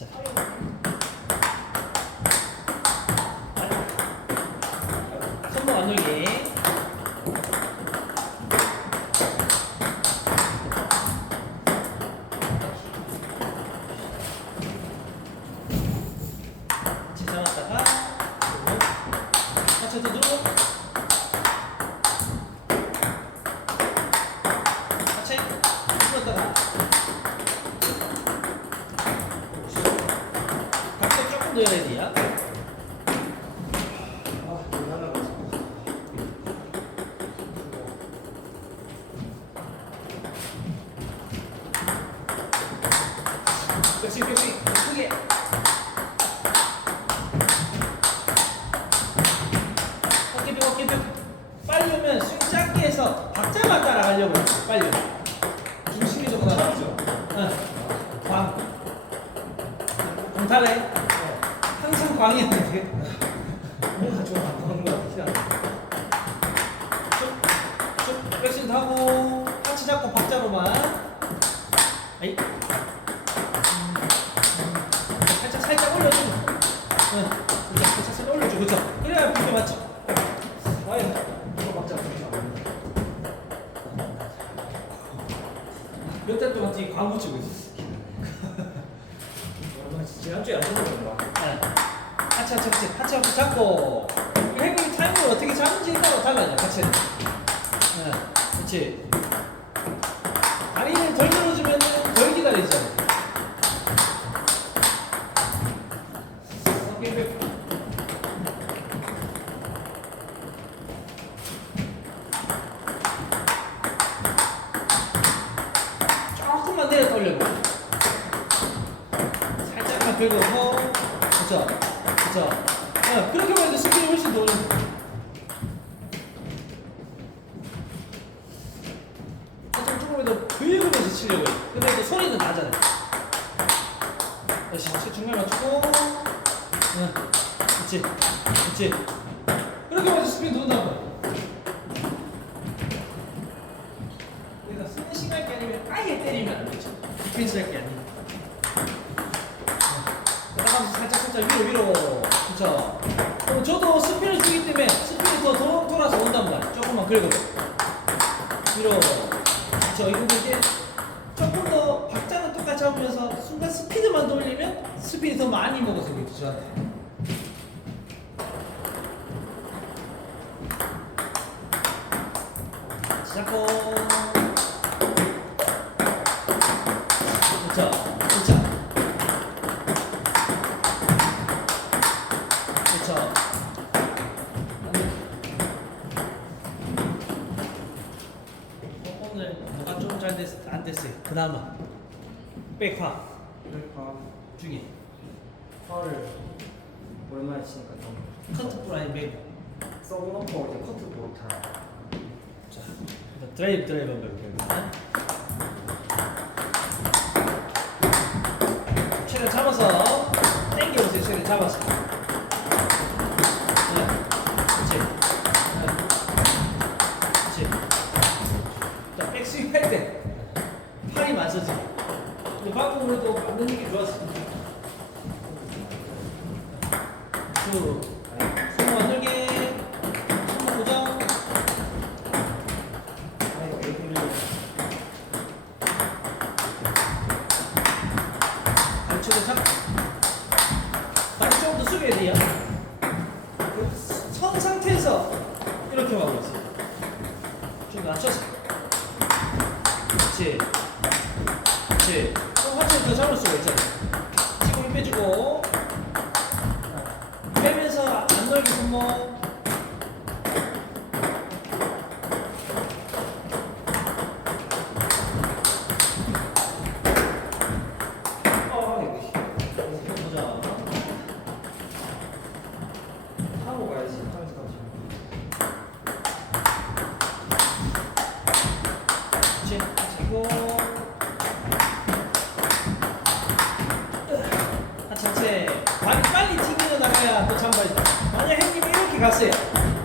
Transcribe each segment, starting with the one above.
це. 그렇죠. 그래야 분도 맞지. 아예 이거 막자. 몇달 동안 지금 광고 찍고 있었어. 여러분 지난주에 안 찍은 건가? 하체 하체 하체 하체 하체 잡고 해금 타이밍을 어떻게 잡는지 따라 달라져 하체는. 그리고 호, 그쵸, 그쵸. 네, 그렇게 말해도 스킬이 훨씬 더 부드러워. 저 이게 조금 더 박자는 똑같이 하면서 순간 스피드만 돌리면 스피드 더 많이 먹어서 그렇죠. 백화. 백화 중에. 화를 오랜만에 치니까 좀 커트 프라임 베이비 썩놓고 이제 커트 못하 자 일단 드라이브 드라이브 한번 해볼게요. 네. 최대 잡아서 땡겨보세요. 최대 잡아서.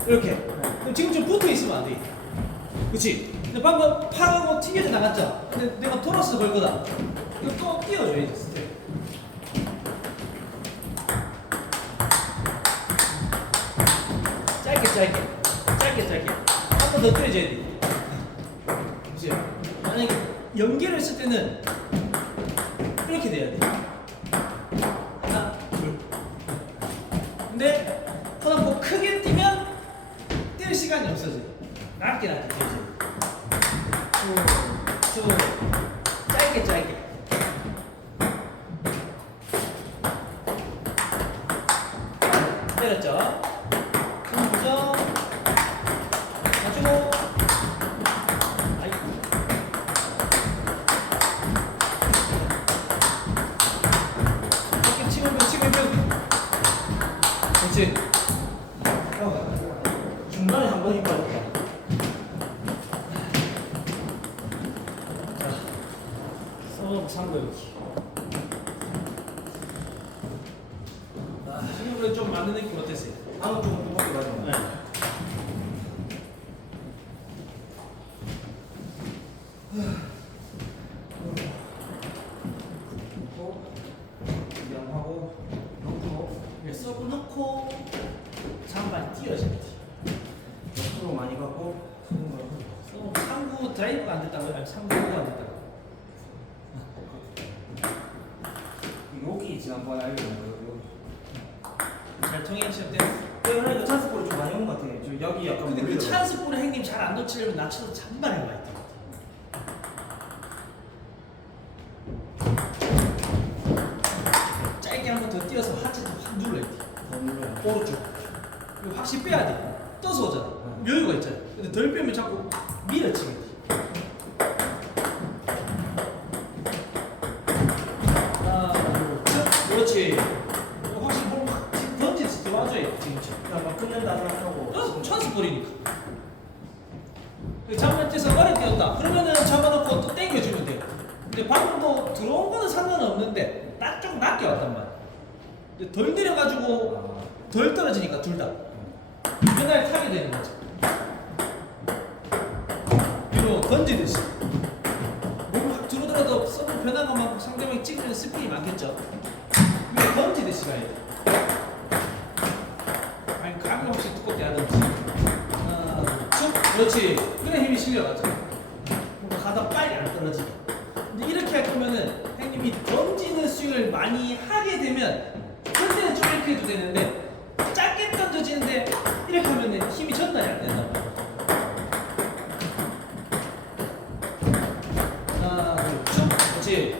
이렇게. 그럼 지금 좀 붙어 있으면 안 돼. 그치? 근데 방금 파하고 튕겨져 나갔잖아. 근데 내가 토러스 걸 거다. 이거 또 띄워줘야지, 스텝. 짧게, 짧게. 짧게, 짧게. 한 번 더 띄워줘야 돼. 그치? 만약에 연기를 했을 때는 이렇게 돼야 돼. 하나, 둘. 근데 낮 상고 여기 아, 지금은 좀 맞는 느낌 어땠어요? 아무 좀 무겁게 맞은 네. 거. 놓고 연하고 놓고 네, 서브 넣고 장발 뛰어야지 옆으로 많이 가고 손으로 하고. 서브 상구 드라이브가 안 됐다고요? 아니 상구가 안 됐다고 여기 지난번에 알려준 거 잘 통행시험 때 여기. 그러니까 찬스 볼이 좀 많이 온 것 같아. 약간 근데 그 몰리더라고. 찬스 볼에 행님 잘 안 놓치려면 낮춰서 잔발해 와야 돼. 짧게 한 번 더 뛰어서 하체도 확 눌러야 돼. 오른쪽. 이거 확실히 빼야 돼. 떠서 오잖아. 여유가 있잖아. 근데 덜 빼면 자꾸 밀어치게 근데 덜 내려가지고 덜 떨어지니까 둘다 변화를 타게 되는 거죠. 뒤로 던지듯이. 들어들어도 서브 변화가 많고 상대방이 찍으면 스피이 많겠죠. 이게 던지듯이 가야 돼. 아니 가격 없이 두껍게 하든지. 하나, 둘, 쭉. 그렇지. 그래 힘이 실려가죠. 뭔가 가다 빨리 안 떨어지게. 근데 이렇게 할 거면은 형님이 던지는 스윙을 많이 하게 되면 이렇게 해도 되는데 짧게 던져지는데 이렇게 하면 힘이 전달이 안 된단 말이야. 하나, 둘, 쭉. 그렇지.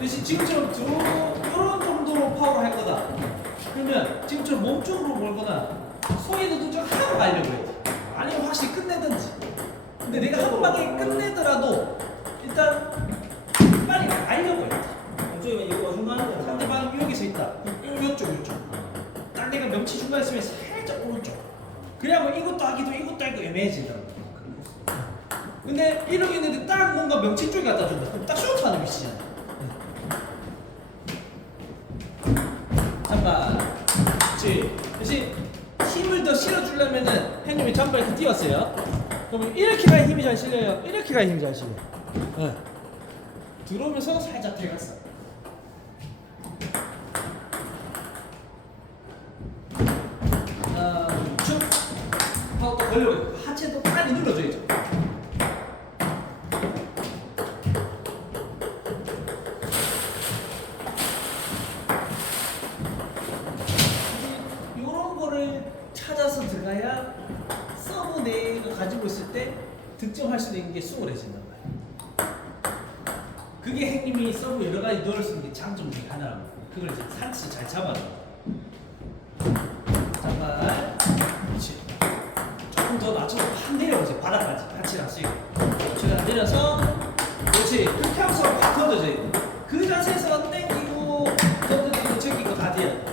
대신 지금처럼 이런 정도로 파워를 할 거다. 그러면 지금처럼 몸쪽으로 몰거나 소위 노동적 하고 가려고 해. 아니면 확실히 끝내든지. 근데 내가 한 방에 끝내더라도 일단 있으면 살짝 오른쪽. 그래야 뭐 이것도 하기도 이것도 하기도 애매해진다. 근데 이러고 있는데 딱 뭔가 명치 쪽에 갖다 준다. 딱 쇼트하는 위치잖아. 잠깐. 그렇지. 대신 힘을 더 실어주려면은 형님이 잠깐 이렇게 띄웠어요. 그러면 이렇게 가야 힘이 잘 실려요. 이렇게 가야 힘이 잘 실려. 네. 들어오면서 살짝 들어갔어. 하나, 둘, 쭉. 또 걸려요. 하체도 빨리 눌러줘야죠. 이런 거를 찾아서 들어가야 서브 내가 가지고 있을 때 득점할 수 있는 게 수월해진단. 그게 행님이 서브 여러 가지 넣을 수 있는 게 장점 중에 하나라고. 그걸 이제 산치 잘 잡아줘. 잠깐. 그렇지. 더 낮춰서 확 내려오세요. 바닥까지. 같이 놨어요. 제가 내려서. 그렇지. 그렇게 하면서 확 던져줘야 돼. 그 자세에서 땡기고, 던져지고, 저기고 다 돼야 돼.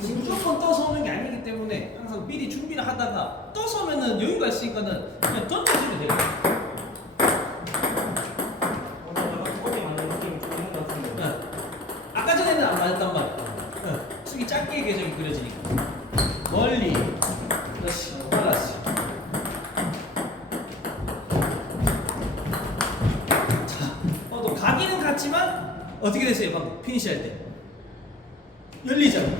무조건 떠서 오는 게 아니기 때문에 항상 미리 준비를 하다가 떠서 오면은 여유가 있으니까는 그냥 던져주면 돼요. 오늘 약간 두껍게 맞는 느낌이 좀 있는 것 같은데. 네. 아까 전에는 안 맞았단 말이야. 네. 숙이 짧게 계정이 그려지니까. 멀리. 그렇지. 올라지. 자, 어, 또 가기는 같지만 어떻게 됐어요, 방금? 피니시 할 때. 열리잖아.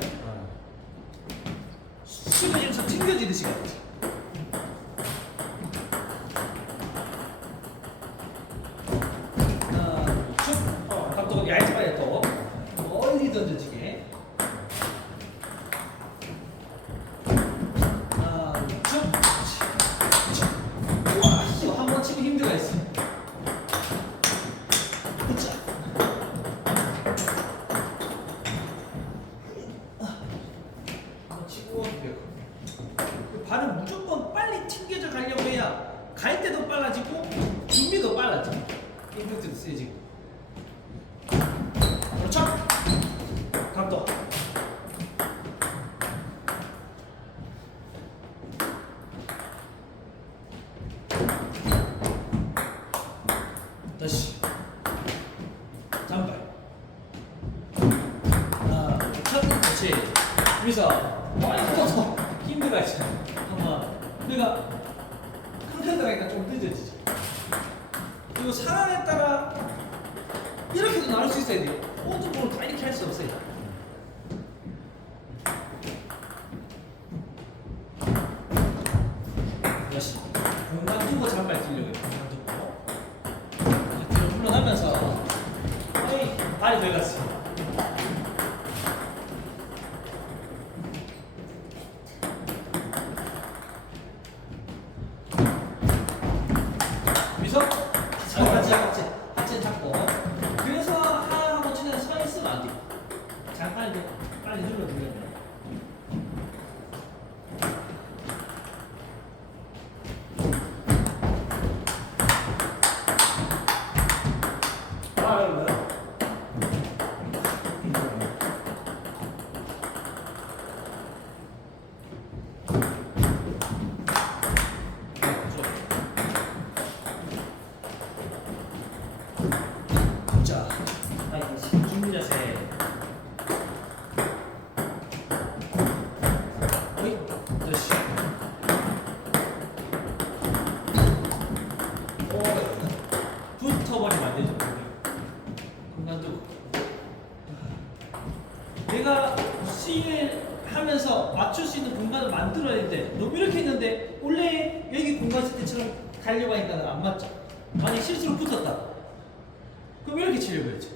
ese chico. 사람에 따라 이렇게도 나눌 수 있어야 돼요. 오토폰을 다 이렇게 할 수 없어요. 내가 스윙을 하면서 맞출 수 있는 공간을 만들어야 돼. 너무 이렇게 했는데 원래 여기 공간 있을 때처럼 달려가니까 안 맞죠. 만약 실수로 붙었다. 그럼 이렇게 치려고 했죠.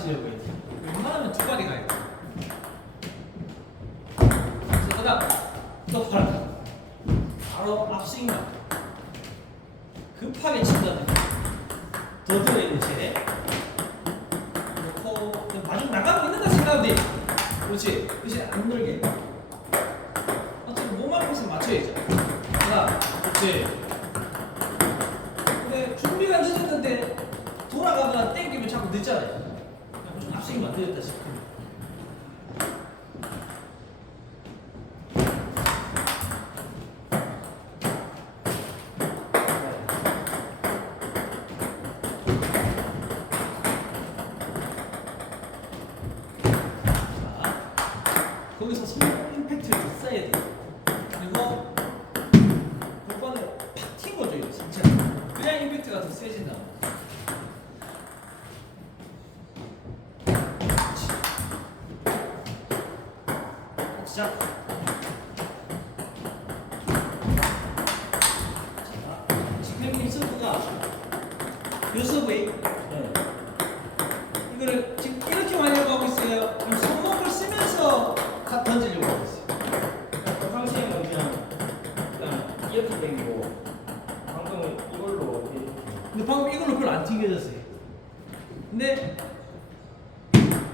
하시려고 해요. 웬만하면 두 발이 가요. 하다 똑바로 바로 앞스윙만 급하게 친다는 더 들어있는 채 놓고 마중 나가고 있는다 생각하면 돼. 그렇지? 그렇지 안 늘게. 어차피 몸만 곳에 맞춰야죠. 하나 그렇지 근데 준비가 늦었는데 돌아가거나 땡기면 자꾸 늦잖아요. 친구 안 되겠다 싶어. 근데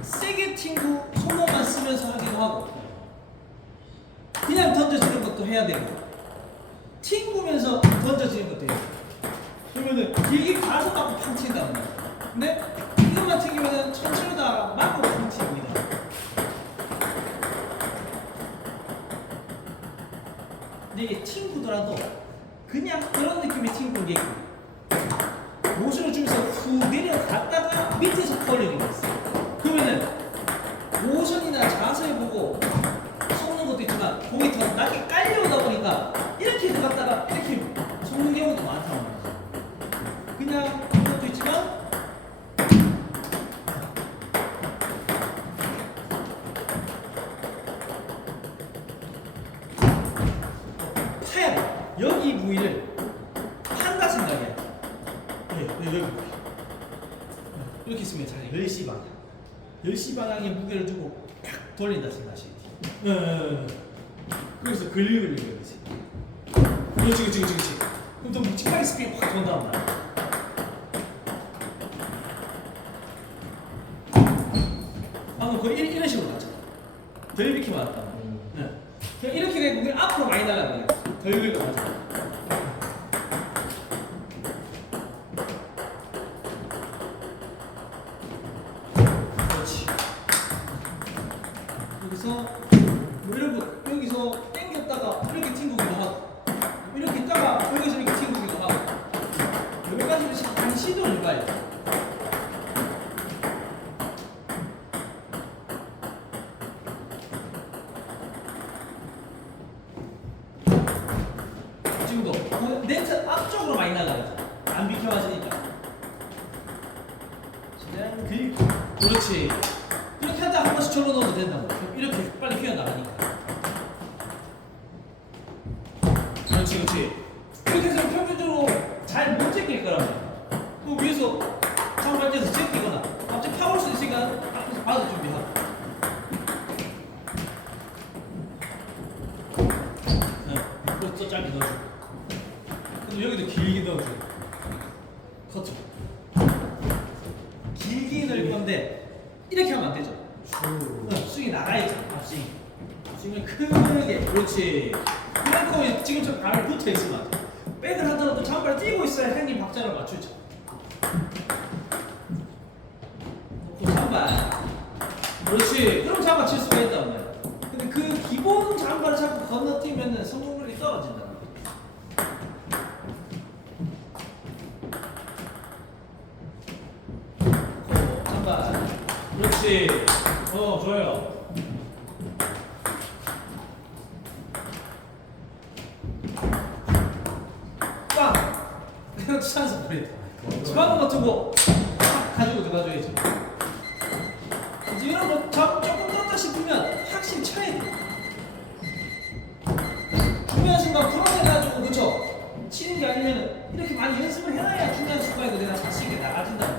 세게 튕고 손목만 쓰면서 하기도 하고 그냥 던져지는 것도 해야 되고 튕구면서 던져지는 것도 해요. 그러면은 길게 가서 맞고 팡 튄단 말이야. 근데 이것만 튕기면은 천천히 다 맞고 팡 튕깁니다. 근데 이게 튕구더라도 그냥 그런 느낌의 튕구는 게 있고 모션을 주면서 후 내려갔다가 밑에서 걸리는 게 있어요. 그러면은 모션이나 자세 보고 속는 것도 있지만 공이 더 낮게 깔려오다 보니까 이렇게 들어갔다가 이렇게 속는 경우도 많다는 거죠. 그냥 그것도 있지만 파야 돼. 여기 부위를 판다 생각이야. 네, 네, 여기 부위. 이렇게 있으면 잘 10시 방향. 10시 방향에 무게를 두고 팍 돌린다 생각하시지. 네, 네, 네. 그래서 근육을 이용해서. 그렇지, 그렇지, 그렇지, 그럼 또 묵직하게 스피드 확 돈단 말이야. 방금 거의 이런- 이런 식으로 갔잖아. 덜 이렇게 맞았다. 네. 그냥 이렇게 되고 그냥 앞으로 많이 날아가요. 덜 긁어 가지 지금도 그 네트 앞쪽으로 많이 나가요. 안 비켜가지니까. 그냥 그 그렇지. 이렇게 하다 한 번씩 절로 넣어도 된다고. 이렇게 빨리 휘어 나가니까. 그렇지, 그렇지. 이렇게 해서 평균적으로 잘 못 제낄 거라면 그 위에서 장발대에서 제끼거나 갑자기 파올 수 있으니까 앞에서 받을 준비하고. 네, 그것도 짧게 넣어주고. 그럼 여기도 길게 넣어줘. 커트. 건데 이렇게 하면 안 되죠. 어, 스윙이 나가야죠. 앞스윙. 스윙을 크게. 그렇지. 그만큼 지금처럼 발을 붙어 있으면 안 돼. 백을 하더라도 장발을 뛰고 있어야 형님 박자를 맞추죠. 놓고 장발. 그렇지. 그럼 장발 칠 수가 있단 말이야. 근데 그 기본 장발을 자꾸 건너뛰면은 성공률이 떨어진다. 어, 장발. 그렇지. 어, 좋아요. 빵! 이거 찬스 버린다. 스파는 같은 거팍 가지고 들어가줘야지. 이제 이런 거 잡, 조금 떴다 싶으면 확실히 쳐야 돼. 중요한 순간 풀어내가지고 그쵸? 치는 게 아니면 이렇게 많이 연습을 해놔야 중요한 순간에도 내가 자신 있게 나가진다.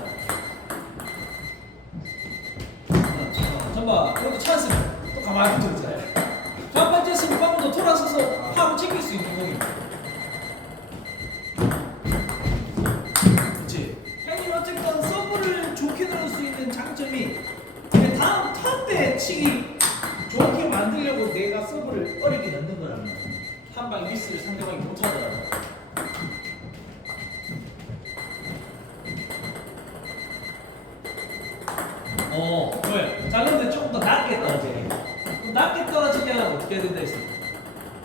있어요. 한번 뛰었으면 한번더 돌아서서 하고 챙길 수 있는 공이. 그렇지. 형님 어쨌든 서브를 좋게 넣을 수 있는 장점이 다음 턴때 치기 좋게 만들려고 내가 서브를 어렵게 넣는 거라면 한방 미스를 상대방이 못하더라고. 어, 좋아요. 자, 그런데 조금 더 낮게 떨어져야 돼. 그럼 낮게 떨어지게 하려면 어떻게 해야 된다 했어?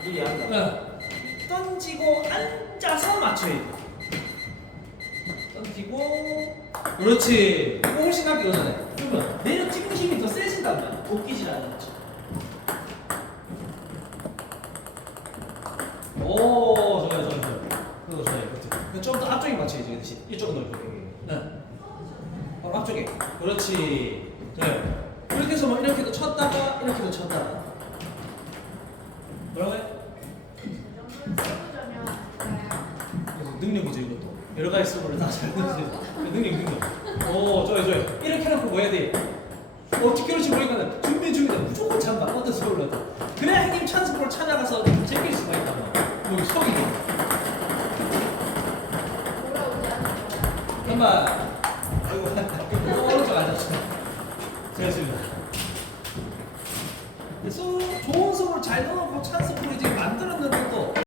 이 양가 어, 던지고 앉아서 맞춰야 돼. 던지고 그렇지. 이거 훨씬 낫게 오잖아요. 그러면 내려 찍는 힘이 더 세진단 말이야. 웃기질 않는 거죠. 오, 좋아요, 좋아요, 좋아요. 그거 좋아요, 그렇죠. 좀더 앞쪽에 맞춰야지, 그 대신. 이쪽은 넓고. 네. 바로 앞쪽에. 그렇지. 좋아요. 이렇게 해서 뭐 이렇게도 쳤다가, 이렇게도 쳤다가. 뭐라고요? 능력이죠, 이것도. 여러 가지 서브를 다잘 넣으세요. 능력, 능력. 오, 좋아요, 좋아요. 이렇게 해놓고 뭐 해야 돼? 어떻게 그럴지 모르니까